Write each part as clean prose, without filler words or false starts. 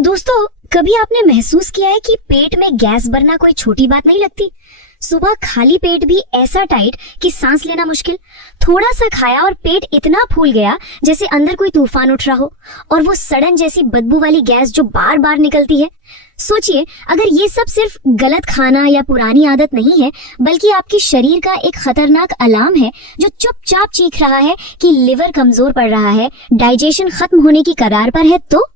दोस्तों, कभी आपने महसूस किया है कि पेट में गैस भरना कोई छोटी बात नहीं लगती। सुबह खाली पेट भी ऐसा टाइट कि सांस लेना मुश्किल। थोड़ा सा खाया और पेट इतना फूल गया जैसे अंदर कोई तूफान उठ रहा हो, और वो सड़न जैसी बदबू वाली गैस जो बार बार निकलती है। सोचिए, अगर ये सब सिर्फ गलत खाना या पुरानी आदत नहीं है, बल्कि आपके शरीर का एक खतरनाक अलार्म है जो चुपचाप चीख रहा है कि लिवर कमजोर पड़ रहा है, डाइजेशन खत्म होने की कगार पर है, तो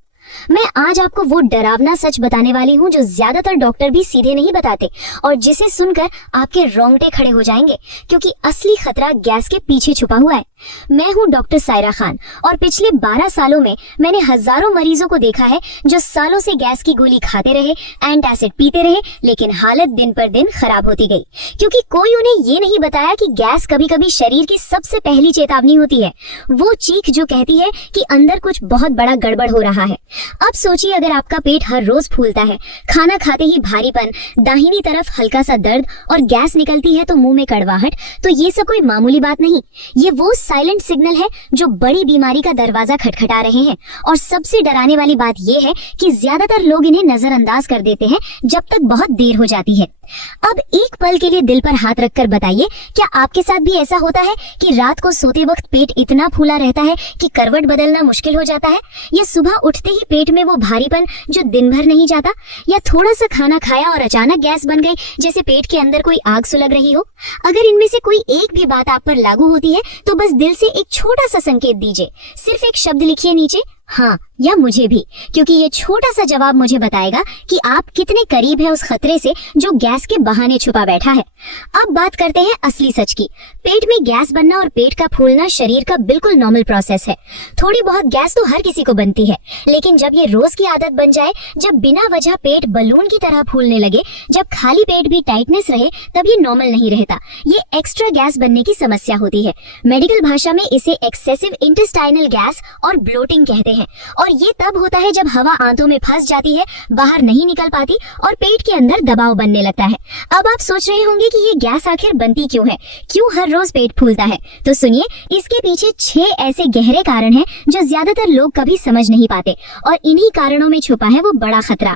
मैं आज आपको वो डरावना सच बताने वाली हूँ जो ज्यादातर डॉक्टर भी सीधे नहीं बताते, और जिसे सुनकर आपके रोंगटे खड़े हो जाएंगे, क्योंकि असली खतरा गैस के पीछे छुपा हुआ है। मैं हूँ डॉक्टर सायरा खान, और पिछले 12 सालों में मैंने हजारों मरीजों को देखा है जो सालों से गैस की गोली खाते रहे, एंटासिड पीते रहे, लेकिन हालत दिन पर दिन खराब होती गई, क्योंकि कोई उन्हें ये नहीं बताया कि गैस कभी कभी शरीर की सबसे पहली चेतावनी होती है। वो चीख जो कहती है कि अंदर कुछ बहुत बड़ा गड़बड़ हो रहा है। अब सोचिए, अगर आपका पेट हर रोज फूलता है, खाना खाते ही भारीपन, दाहिनी तरफ हल्का सा दर्द और गैस निकलती है तो मुंह में कड़वाहट, तो ये सब कोई मामूली बात नहीं। ये वो साइलेंट सिग्नल है जो बड़ी बीमारी का दरवाजा खटखटा रहे हैं। और सबसे डराने वाली बात ये है कि ज्यादातर लोग इन्हें नजरअंदाज कर देते हैं जब तक बहुत देर हो जाती है। अब एक पल के लिए दिल पर हाथ रखकर बताइए, क्या आपके साथ भी ऐसा होता है कि रात को सोते वक्त पेट इतना फूला रहता है कि करवट बदलना मुश्किल हो जाता है, या सुबह उठते ही पेट में वो भारीपन जो दिन भर नहीं जाता, या थोड़ा सा खाना खाया और अचानक गैस बन गई जैसे पेट के अंदर कोई आग सुलग रही हो? अगर इनमें से कोई एक भी बात आप पर लागू होती है तो बस दिल से एक छोटा सा संकेत दीजिए, सिर्फ एक शब्द लिखिए नीचे, हाँ या मुझे भी, क्योंकि ये छोटा सा जवाब मुझे बताएगा कि आप कितने करीब हैं उस खतरे से जो गैस के बहाने छुपा बैठा है। अब बात करते हैं असली सच की। पेट में गैस बनना और पेट का फूलना शरीर का बिल्कुल नॉर्मल प्रोसेस है। थोड़ी बहुत गैस तो हर किसी को बनती है, लेकिन जब ये रोज की आदत बन जाए, जब बिना वजह पेट बलून की तरह फूलने लगे, जब खाली पेट भी टाइटनेस रहे, तब ये नॉर्मल नहीं रहता। ये एक्स्ट्रा गैस बनने की समस्या होती है। मेडिकल भाषा में इसे एक्सेसिव इंटेस्टाइनल गैस और ब्लोटिंग कहते हैं, और ये तब होता है जब हवा आंतों में फंस जाती है, बाहर नहीं निकल पाती और पेट के अंदर दबाव बनने लगता है। अब आप सोच रहे होंगे कि ये गैस आखिर बनती क्यों है, क्यों हर रोज पेट फूलता है? तो सुनिए, इसके पीछे 6 ऐसे गहरे कारण हैं जो ज्यादातर लोग कभी समझ नहीं पाते, और इन्हीं कारणों में छुपा है वो बड़ा खतरा।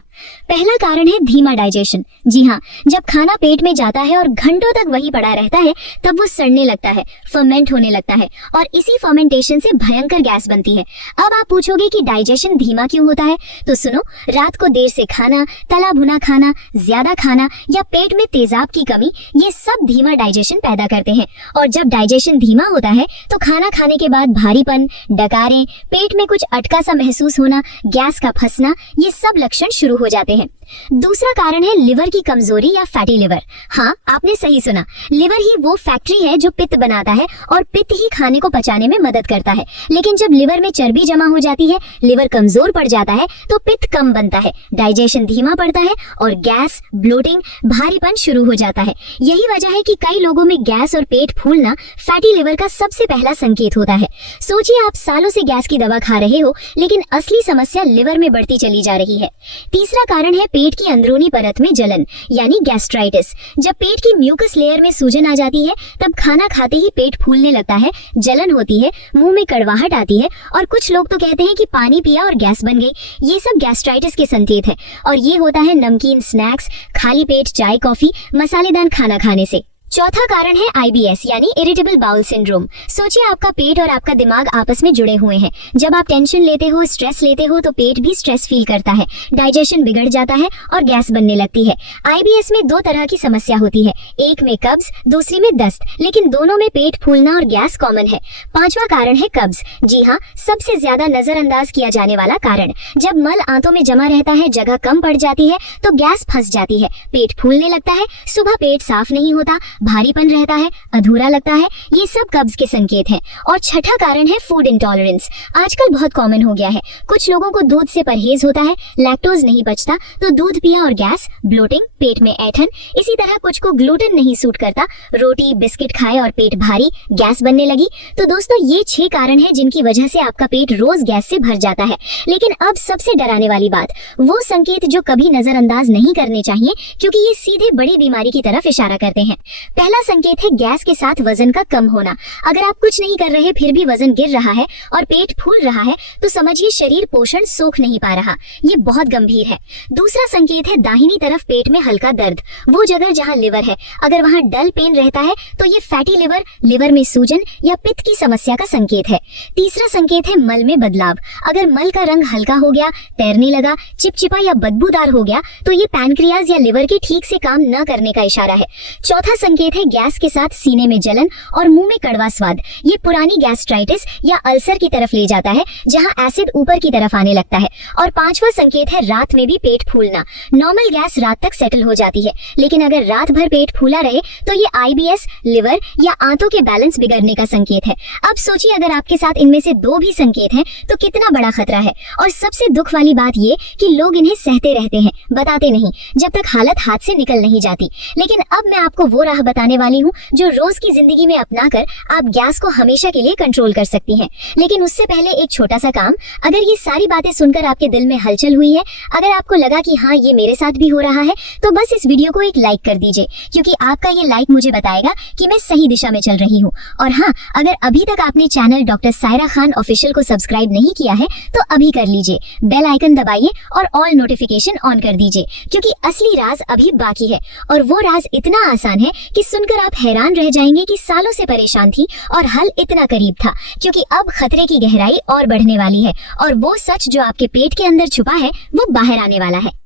पहला कारण है धीमा डाइजेशन। जी हाँ, जब खाना पेट में जाता है और घंटों तक वही पड़ा रहता है, तब वो सड़ने लगता है, फर्मेंट होने लगता है, और इसी फर्मेंटेशन से भयंकर गैस बनती है। अब आप पूछोगे कि डाइजेशन धीमा क्यों होता है? तो सुनो, रात को देर से खाना, तला भुना खाना, ज्यादा खाना या पेट में तेजाब की कमी, ये सब धीमा डाइजेशन पैदा करते हैं। और जब डाइजेशन धीमा होता है तो खाना खाने के बाद भारीपन, डकारें, पेट में कुछ अटका सा महसूस होना, गैस का फंसना, ये सब लक्षण शुरू हो जाते हैं। दूसरा कारण है लिवर की कमजोरी या फैटी लिवर। हाँ, आपने सही सुना, लिवर ही वो फैक्ट्री है जो पित्त बनाता है, और पित्त ही खाने को पचाने में मदद करता है। लेकिन जब लिवर में चर्बी जमा हो जाती है, लिवर कमजोर पड़ जाता है, तो पित्त कम बनता है, डाइजेशन धीमा पड़ता है, और गैस, ब्लोटिंग, भारीपन शुरू हो जाता है। यही वजह है कि कई लोगों में गैस और पेट फूलना फैटी लिवर का सबसे पहला संकेत होता है। सोचिए, आप सालों से गैस की दवा खा रहे हो, लेकिन असली समस्या लिवर में बढ़ती चली जा रही है। तीसरा कारण है पेट की अंदरूनी परत में जलन, यानी गैस्ट्राइटिस। जब पेट की म्यूकस लेयर में सूजन आ जाती है, तब खाना खाते ही पेट फूलने लगता है, जलन होती है, मुंह में कड़वाहट आती है, और कुछ लोग तो कहते हैं कि पानी पिया और गैस बन गई। ये सब गैस्ट्राइटिस के संकेत है, और ये होता है नमकीन स्नैक्स, खाली पेट चाय कॉफी, मसालेदार खाना खाने से। चौथा कारण है IBS यानी इरिटेबल बाउल सिंड्रोम। सोचिए, आपका पेट और आपका दिमाग आपस में जुड़े हुए हैं। जब आप टेंशन लेते हो, स्ट्रेस लेते हो, तो पेट भी स्ट्रेस फील करता है, डाइजेशन बिगड़ जाता है और गैस बनने लगती है। IBS में 2 तरह की समस्या होती है, एक में कब्ज, दूसरी में दस्त, लेकिन दोनों में पेट फूलना और गैस कॉमन है। पांचवा कारण है कब्ज। जी हाँ, सबसे ज्यादा नजरअंदाज किया जाने वाला कारण। जब मल आंतों में जमा रहता है, जगह कम पड़ जाती है, तो गैस फंस जाती है, पेट फूलने लगता है, सुबह पेट साफ नहीं होता, भारीपन रहता है, अधूरा लगता है। ये सब कब्ज के संकेत हैं। और छठा कारण है फूड इंटॉलरेंस। आजकल बहुत कॉमन हो गया है। कुछ लोगों को दूध से परहेज होता है, लैक्टोज नहीं बचता, तो दूध पिया और गैस, ब्लोटिंग, पेट में ऐंठन। इसी तरह कुछ को ग्लूटेन नहीं सूट करता, रोटी बिस्किट खाए और पेट भारी, गैस बनने लगी। तो दोस्तों, ये 6 कारण हैं जिनकी वजह से आपका पेट रोज गैस से भर जाता है। लेकिन अब सबसे डराने वाली बात, वो संकेत जो कभी नजरअंदाज नहीं करने चाहिए, क्योंकि ये सीधे बड़ी बीमारी की तरफ इशारा करते हैं। पहला संकेत है गैस के साथ वजन का कम होना। अगर आप कुछ नहीं कर रहे फिर भी वजन गिर रहा है और पेट फूल रहा है तो समझिए शरीर पोषण सोख नहीं पा रहा। ये बहुत गंभीर है। दूसरा संकेत है दाहिनी तरफ पेट में हल्का दर्द, वो जगह जहां लिवर है, अगर वहां डल पेन रहता है तो ये फैटी लिवर, लिवर में सूजन या पित्त की समस्या का संकेत है। तीसरा संकेत है मल में बदलाव। अगर मल का रंग हल्का हो गया, तैरने लगा, चिपचिपा या बदबूदार हो गया तो ये पैनक्रियाज या लिवर के ठीक से काम न करने का इशारा है। चौथा संकेत है गैस के साथ सीने में जलन और मुंह में कड़वा स्वाद। ये पुरानी गैस्ट्राइटिस या अल्सर की तरफ ले जाता है जहां एसिड ऊपर की तरफ आने लगता है। और पांचवा संकेत है रात में भी पेट फूलना। नॉर्मल गैस रात तक सेटल हो जाती है, लेकिन अगर रात भर पेट फूला रहे तो ये आईबीएस, लिवर या आंतों के बैलेंस बिगड़ने का संकेत है। अब सोचिए अगर आपके साथ इनमें से दो भी संकेत हैं तो कितना बड़ा खतरा है। और सबसे दुख वाली बात ये कि लोग इन्हें सहते रहते हैं, बताते नहीं, जब तक हालत हाथ से निकल नहीं जाती। लेकिन अब मैं आपको वो राह बताने वाली हूँ जो रोज की जिंदगी में अपनाकर आप गैस को हमेशा के लिए कंट्रोल कर सकती हैं। लेकिन उससे पहले एक छोटा सा काम। अगर ये सारी बातें सुनकर आपके दिल में हलचल हुई है, अगर आपको लगा कि हाँ ये मेरे साथ भी हो रहा है, तो बस इस वीडियो को एक लाइक कर दीजिए, क्योंकि आपका ये लाइक मुझे बताएगा कि मैं सही दिशा में चल रही हूँ। और हाँ, अगर अभी तक आपने channel doctor Saira Khan official को सब्सक्राइब नहीं किया है तो अभी कर लीजिए, बेल आइकन दबाइए और ऑल नोटिफिकेशन ऑन कर दीजिए, क्योंकि असली राज अभी बाकी है। और वो राज इतना आसान है कि सुनकर आप हैरान रह जाएंगे कि सालों से परेशान थी और हल इतना करीब था, क्योंकि अब खतरे की गहराई और बढ़ने वाली है और वो सच जो आपके पेट के अंदर छुपा है वो बाहर आने वाला है।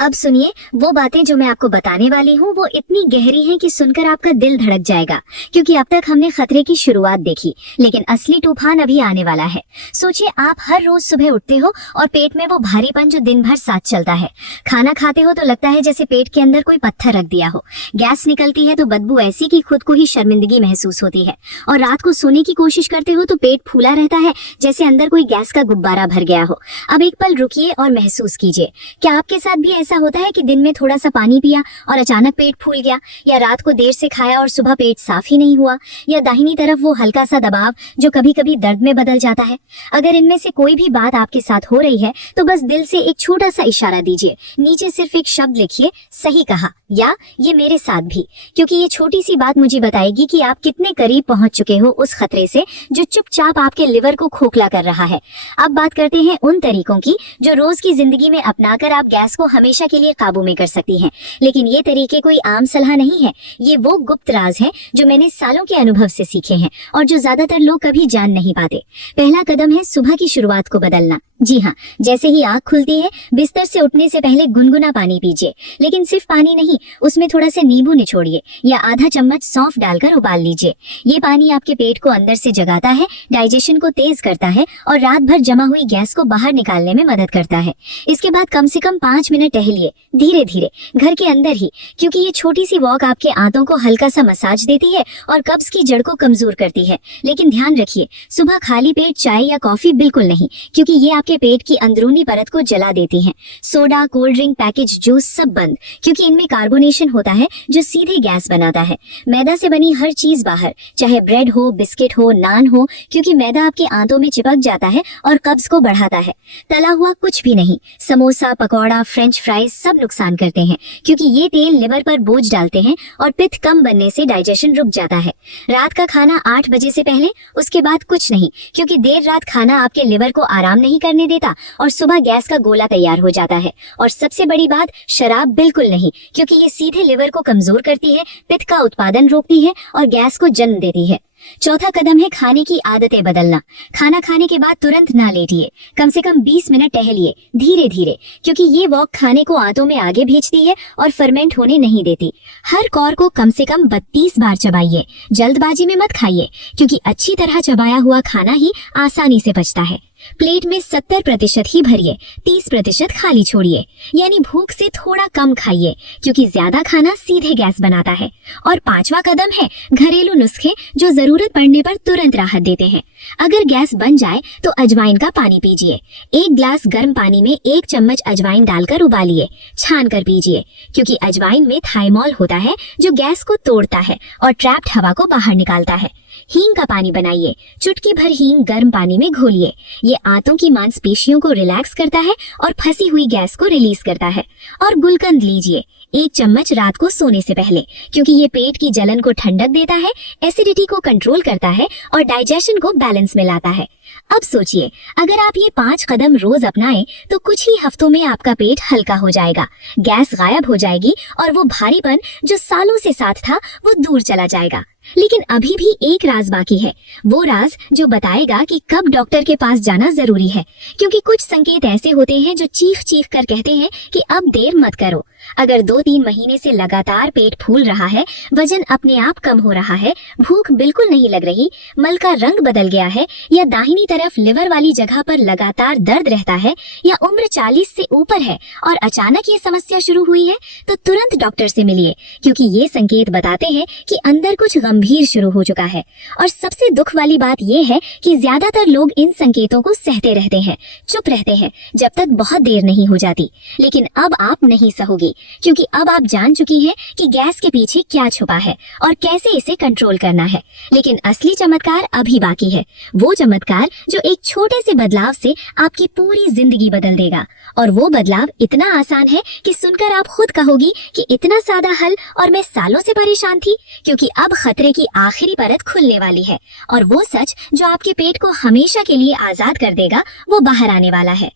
अब सुनिए, वो बातें जो मैं आपको बताने वाली हूँ वो इतनी गहरी हैं कि सुनकर आपका दिल धड़क जाएगा, क्योंकि अब तक हमने खतरे की शुरुआत देखी, लेकिन असली तूफान अभी आने वाला है। सोचिए आप हर रोज सुबह उठते हो और पेट में वो भारीपन जो दिन भर साथ चलता है। खाना खाते हो तो लगता है जैसे पेट के अंदर कोई पत्थर रख दिया हो। गैस निकलती है तो बदबू ऐसी कि खुद को ही शर्मिंदगी महसूस होती है। और रात को सोने की कोशिश करते हो तो पेट फूला रहता है जैसे अंदर कोई गैस का गुब्बारा भर गया हो। अब एक पल रुकिए और महसूस कीजिए, क्या आपके साथ भी ऐसा होता है कि दिन में थोड़ा सा पानी पिया और अचानक पेट फूल गया, या रात को देर से खाया और सुबह पेट साफ ही नहीं हुआ, या दाहिनी तरफ वो हल्का सा दबाव जो कभी कभी दर्द में बदल जाता है? अगर इनमें से कोई भी बात आपके साथ हो रही है तो बस दिल से एक छोटा सा इशारा दीजिए, नीचे सिर्फ एक शब्द लिखिए, सही कहा या ये मेरे साथ भी, क्योंकि ये छोटी सी बात मुझे बताएगी कि आप कितने करीब पहुंच चुके हो उस खतरे से जो चुपचाप आपके लिवर को खोखला कर रहा है। अब बात करते हैं उन तरीकों की जो रोज की जिंदगी में अपनाकर आप गैस को हमेशा के लिए काबू में कर सकती हैं। लेकिन ये तरीके कोई आम सलाह नहीं है, ये वो गुप्त राज है जो मैंने सालों के अनुभव से सीखे हैं और जो ज्यादातर लोग कभी जान नहीं पाते। पहला कदम है सुबह की शुरुआत को बदलना। जी हाँ, जैसे ही आंख खुलती है बिस्तर से उठने से पहले गुनगुना पानी पीजिए, लेकिन सिर्फ पानी नहीं, उसमें थोड़ा सा नींबू निचोड़िए या आधा चम्मच सौंफ डालकर उबाल लीजिए। ये पानी आपके पेट को अंदर से जगाता है, डाइजेशन को तेज करता है और रात भर जमा हुई गैस को बाहर निकालने में मदद करता है। इसके बाद कम से कम 5 मिनट टहलिए, धीरे धीरे, घर के अंदर ही, क्योंकि ये छोटी सी वॉक आपके आंतों को हल्का सा मसाज देती है और कब्ज की जड़ को कमजोर करती है। लेकिन ध्यान रखिए, सुबह खाली पेट चाय या कॉफी बिल्कुल नहीं, क्योंकि ये आपके पेट की अंदरूनी परत को जला देती हैं। Soda, cold drink, package juice सब बंद, क्योंकि इनमें कार्बोनेशन होता है जो सीधे गैस बनाता है। मैदा से बनी हर चीज बाहर, चाहे ब्रेड हो, बिस्किट हो, नान हो, क्योंकि मैदा आपके आंतों में चिपक जाता है और कब्ज को बढ़ाता है। तला हुआ कुछ भी नहीं, समोसा, पकौड़ा, फ्रेंच फ्राइज सब नुकसान करते हैं, क्योंकि ये तेल लिवर पर बोझ डालते हैं और पित्त कम बनने से डाइजेशन रुक जाता है। रात का खाना 8 बजे से पहले, उसके बाद कुछ नहीं, क्योंकि देर रात खाना आपके लिवर को आराम नहीं करने देता और सुबह गैस का गोला तैयार हो जाता है। और सबसे बड़ी बात, शराब बिल्कुल नहीं, क्योंकि ये सीधे लिवर को कमजोर करती है, पित्त का उत्पादन रोकती है और गैस को जन्म देती है। चौथा कदम है खाने की आदतें बदलना। खाना खाने के बाद तुरंत ना लेटिए, कम से कम 20 मिनट टहलिए, धीरे धीरे, क्योंकि ये वॉक खाने को आंतों में आगे भेजती है और फर्मेंट होने नहीं देती। हर कौर को कम से कम 32 बार चबाइए, जल्दबाजी में मत खाइए, क्योंकि अच्छी तरह चबाया हुआ खाना ही आसानी से पचता है। प्लेट में 70% ही भरिए, 30% खाली छोड़िए, यानी भूख से थोड़ा कम खाइए, क्योंकि ज्यादा खाना सीधे गैस बनाता है। और 5वां कदम है घरेलू नुस्खे जो जरूरत पड़ने पर तुरंत राहत देते हैं। अगर गैस बन जाए तो अजवाइन का पानी पीजिए। 1 ग्लास गर्म पानी में 1 चम्मच अजवाइन डालकर उबालिए, छान कर पीजिए, क्योंकि अजवाइन में थाइमोल होता है जो गैस को तोड़ता है और ट्रैप्ड हवा को बाहर निकालता है। हींग का पानी बनाइए। चुटकी भर हींग गर्म पानी में घोलिए। ये आंतों की मांसपेशियों को रिलैक्स करता है और फंसी हुई गैस को रिलीज करता है। और गुलकंद लीजिए, 1 चम्मच रात को सोने से पहले, क्योंकि ये पेट की जलन को ठंडक देता है, एसिडिटी को कंट्रोल करता है और डाइजेशन को बैलेंस में लाता है। अब सोचिए, अगर आप ये 5 कदम रोज अपनाएं तो कुछ ही हफ्तों में आपका पेट हल्का हो जाएगा, गैस गायब हो जाएगी और वो भारीपन जो सालों से साथ था वो दूर चला जाएगा। लेकिन अभी भी एक राज बाकी है, वो राज जो बताएगा कि कब डॉक्टर के पास जाना जरूरी है, क्योंकि कुछ संकेत ऐसे होते हैं जो चीख चीख कर कहते हैं कि अब देर मत करो। अगर 2-3 महीने से लगातार पेट फूल रहा है, वजन अपने आप कम हो रहा है, भूख बिल्कुल नहीं लग रही, मल का रंग बदल गया है, या दाहिनी तरफ लिवर वाली जगह पर लगातार दर्द रहता है, या उम्र 40 से ऊपर है और अचानक ये समस्या शुरू हुई है, तो तुरंत डॉक्टर से मिलिए, क्योंकि ये संकेत बताते हैं कि अंदर कुछ गंभीर शुरू हो चुका है। और सबसे दुख वाली बात ये है कि ज्यादातर लोग इन संकेतों को सहते रहते हैं, चुप रहते हैं, जब तक बहुत देर नहीं हो जाती। लेकिन अब आप नहीं सहोगी, क्योंकि अब आप जान चुकी हैं कि गैस के पीछे क्या छुपा है और कैसे इसे कंट्रोल करना है। लेकिन असली चमत्कार अभी बाकी है, वो चमत्कार जो एक छोटे से बदलाव से आपकी पूरी जिंदगी बदल देगा। और वो बदलाव इतना आसान है कि सुनकर आप खुद कहोगी कि इतना सादा हल, और मैं सालों से परेशान थी। क्योंकि अब खतरे की आखिरी परत खुलने वाली है, और वो सच जो आपके पेट को हमेशा के लिए आजाद कर देगा वो बाहर आने वाला है।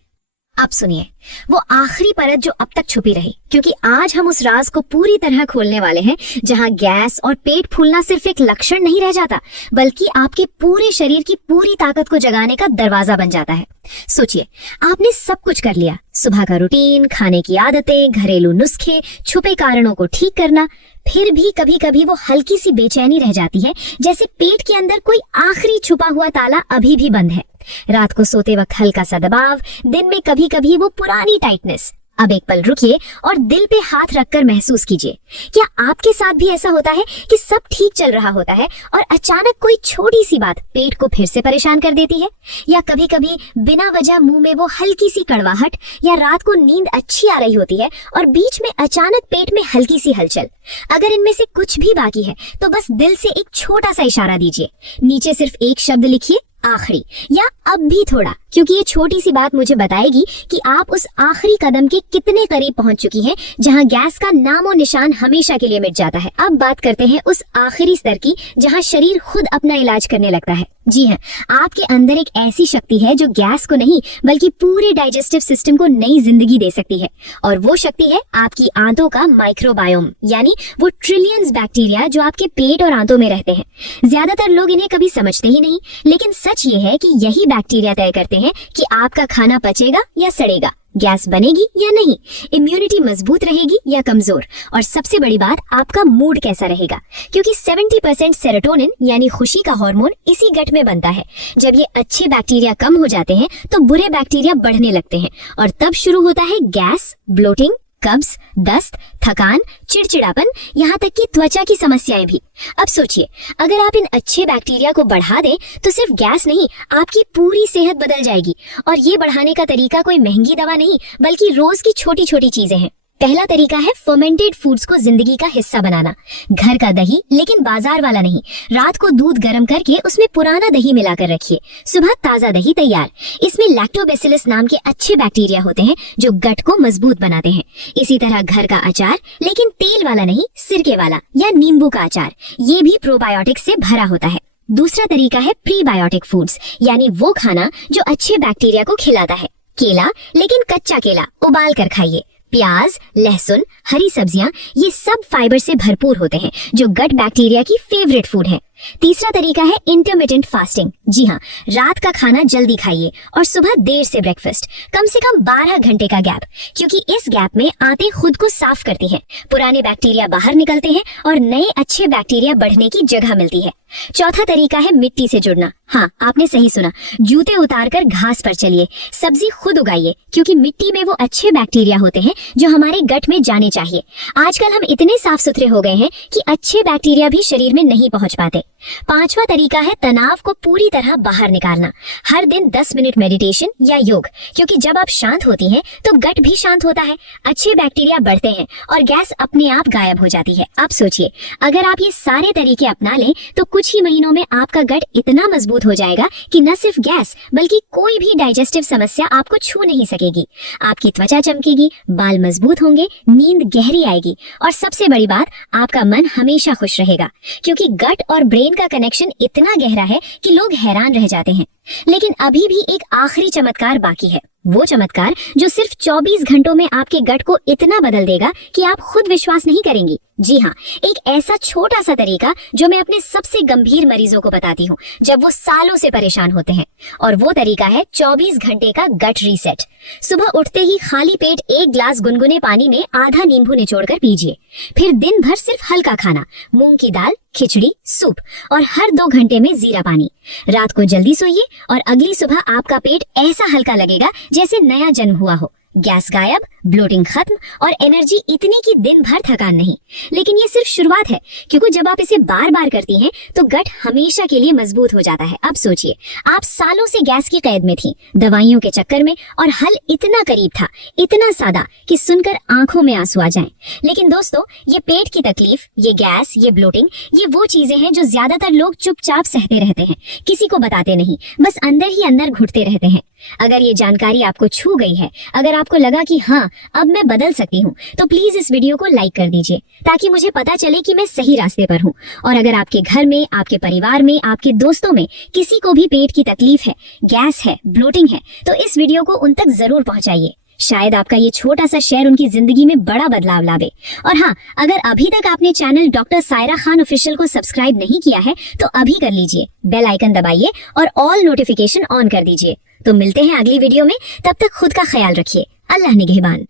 अब सुनिए, वो आखिरी परत जो अब तक छुपी रही, क्योंकि आज हम उस राज को पूरी तरह खोलने वाले हैं, जहां गैस और पेट फूलना सिर्फ एक लक्षण नहीं रह जाता, बल्कि आपके पूरे शरीर की पूरी ताकत को जगाने का दरवाजा बन जाता है। सोचिए, आपने सब कुछ कर लिया, सुबह का रूटीन, खाने की आदतें, घरेलू नुस्खे, छुपे कारणों को ठीक करना, फिर भी कभी कभी वो हल्की सी बेचैनी रह जाती है, जैसे पेट के अंदर कोई आखिरी छुपा हुआ ताला अभी भी बंद है। रात को सोते वक्त हल्का सा दबाव, दिन में कभी कभी वो पुरानी टाइटनेस। अब एक पल रुकिए और दिल पे हाथ रखकर महसूस कीजिए, क्या आपके साथ भी ऐसा होता है कि सब ठीक चल रहा होता है और अचानक कोई छोटी सी बात पेट को फिर से परेशान कर देती है? या कभी कभी बिना वजह मुंह में वो हल्की सी कड़वाहट, या रात को नींद अच्छी आ रही होती है और बीच में अचानक पेट में हल्की सी हलचल। अगर इनमें से कुछ भी बाकी है तो बस दिल से एक छोटा सा इशारा दीजिए, नीचे सिर्फ एक शब्द लिखिए, आखिरी, या अब भी थोड़ा, क्योंकि ये छोटी सी बात मुझे बताएगी कि आप उस आखिरी कदम के कितने करीब पहुंच चुकी हैं, जहां गैस का नामो निशान हमेशा के लिए मिट जाता है। अब बात करते हैं उस आखिरी स्तर की, जहां शरीर खुद अपना इलाज करने लगता है। जी हाँ, आपके अंदर एक ऐसी शक्ति है जो गैस को नहीं बल्कि पूरे डाइजेस्टिव सिस्टम को नई जिंदगी दे सकती है। और वो शक्ति है आपकी आंतों का माइक्रोबायोम, यानी वो ट्रिलियंस बैक्टीरिया जो आपके पेट और आंतों में रहते हैं। ज्यादातर लोग इन्हें कभी समझते ही नहीं, लेकिन सच ये है कि यही बैक्टीरिया तय करते हैं कि आपका खाना पचेगा या सड़ेगा, गैस बनेगी या नहीं, इम्यूनिटी मजबूत रहेगी या कमजोर, और सबसे बड़ी बात, आपका मूड कैसा रहेगा। क्योंकि 70% सेरोटोनिन यानी खुशी का हार्मोन इसी गट में बनता है। जब ये अच्छे बैक्टीरिया कम हो जाते हैं तो बुरे बैक्टीरिया बढ़ने लगते हैं, और तब शुरू होता है गैस, ब्लोटिंग, कब्ज, दस्त, थकान, चिड़चिड़ापन, यहाँ तक कि त्वचा की समस्याएं भी। अब सोचिए, अगर आप इन अच्छे बैक्टीरिया को बढ़ा दें तो सिर्फ गैस नहीं, आपकी पूरी सेहत बदल जाएगी। और ये बढ़ाने का तरीका कोई महंगी दवा नहीं, बल्कि रोज की छोटी छोटी चीजें हैं। पहला तरीका है फर्मेंटेड फूड्स को जिंदगी का हिस्सा बनाना। घर का दही, लेकिन बाजार वाला नहीं। रात को दूध गर्म करके उसमें पुराना दही मिलाकर रखिए, सुबह ताजा दही तैयार। इसमें लैक्टोबैसिलस नाम के अच्छे बैक्टीरिया होते हैं जो गट को मजबूत बनाते हैं। इसी तरह घर का अचार, लेकिन तेल वाला नहीं, सिरके वाला या नींबू का अचार, ये भी प्रोबायोटिक से भरा होता है। दूसरा तरीका है प्रीबायोटिक फूड्स, यानी वो खाना जो अच्छे बैक्टीरिया को खिलाता है। केला, लेकिन कच्चा केला, उबाल कर खाइए। प्याज, लहसुन, हरी सब्जियां, ये सब फाइबर से भरपूर होते हैं जो गट बैक्टीरिया की फेवरेट फूड है। तीसरा तरीका है इंटरमिटेंट फास्टिंग। जी हाँ, रात का खाना जल्दी खाइए और सुबह देर से ब्रेकफास्ट, कम से कम 12 घंटे का गैप, क्योंकि इस गैप में आंतें खुद को साफ करती हैं, पुराने बैक्टीरिया बाहर निकलते हैं और नए अच्छे बैक्टीरिया बढ़ने की जगह मिलती है। चौथा तरीका है मिट्टी से जुड़ना। हाँ, आपने सही सुना, जूते उतारकर घास पर चलिए, सब्जी खुद उगाइए, क्योंकि मिट्टी में वो अच्छे बैक्टीरिया होते हैं जो हमारे गट में जाने चाहिए। आजकल हम इतने साफ सुथरे हो गए हैं कि अच्छे बैक्टीरिया भी शरीर में नहीं पहुंच पाते। पांचवा तरीका है तनाव को पूरी तरह बाहर निकालना। हर दिन 10 मिनट मेडिटेशन या योग, क्योंकि जब आप शांत होती हैं तो गट भी शांत होता है, अच्छे बैक्टीरिया बढ़ते हैं और गैस अपने आप गायब हो जाती है। आप सोचिए, अगर आप ये सारे तरीके अपना लें तो कुछ ही महीनों में आपका गट इतना मजबूत हो जाएगा कि न सिर्फ गैस बल्कि कोई भी डाइजेस्टिव समस्या आपको छू नहीं सकेगी। आपकी त्वचा चमकेगी, बाल मजबूत होंगे, नींद गहरी आएगी और सबसे बड़ी बात, आपका मन हमेशा खुश रहेगा, क्योंकि गट और ब्रेन का कनेक्शन इतना गहरा है कि लोग हैरान रह जाते हैं। लेकिन अभी भी एक आखिरी चमत्कार बाकी है, वो चमत्कार जो सिर्फ 24 घंटों में आपके गट को इतना बदल देगा कि आप खुद विश्वास नहीं करेंगी। जी हाँ, एक ऐसा छोटा सा तरीका जो मैं अपने सबसे गंभीर मरीजों को बताती हूँ जब वो सालों से परेशान होते हैं, और वो तरीका है 24 घंटे का गट रीसेट। सुबह उठते ही खाली पेट 1 ग्लास गुनगुने पानी में आधा नींबू निचोड़कर पीजिए। फिर दिन भर सिर्फ हल्का खाना, मूंग की दाल, खिचड़ी, सूप और हर 2 घंटे में जीरा पानी। रात को जल्दी सोइए और अगली सुबह आपका पेट ऐसा हल्का लगेगा जैसे नया जन्म हुआ हो। गैस गायब, ब्लोटिंग खत्म और एनर्जी इतनी कि दिन भर थकान नहीं। लेकिन ये सिर्फ शुरुआत है, क्योंकि जब आप इसे बार बार करती हैं तो गट हमेशा के लिए मजबूत हो जाता है। अब सोचिए, आप सालों से गैस की कैद में थी, दवाइयों के चक्कर में, और हल इतना करीब था, इतना सादा कि सुनकर आंखों में आंसू आ जाएं। लेकिन दोस्तों, ये पेट की तकलीफ, ये गैस, ये ब्लोटिंग, ये वो चीजें हैं जो ज्यादातर लोग चुपचाप सहते रहते हैं, किसी को बताते नहीं, बस अंदर ही अंदर घुटते रहते हैं। अगर ये जानकारी आपको छू गई है, अगर आपको लगा कि हाँ, अब मैं बदल सकती हूँ, तो प्लीज इस वीडियो को लाइक कर दीजिए ताकि मुझे पता चले कि मैं सही रास्ते पर हूँ। और अगर आपके घर में, आपके परिवार में, आपके दोस्तों में किसी को भी पेट की तकलीफ है, गैस है, ब्लोटिंग है, तो इस वीडियो को उन तक जरूर पहुंचाइए। शायद आपका ये छोटा सा शेयर उनकी जिंदगी में बड़ा बदलाव लावे। और हाँ, अगर अभी तक आपने channel doctor Saira Khan official को सब्सक्राइब नहीं किया है तो अभी कर लीजिए, बेल आइकन दबाइए और ऑल नोटिफिकेशन ऑन कर दीजिए। तो मिलते हैं अगली वीडियो में, तब तक खुद का ख्याल रखिए। अल्लाह निगहबान।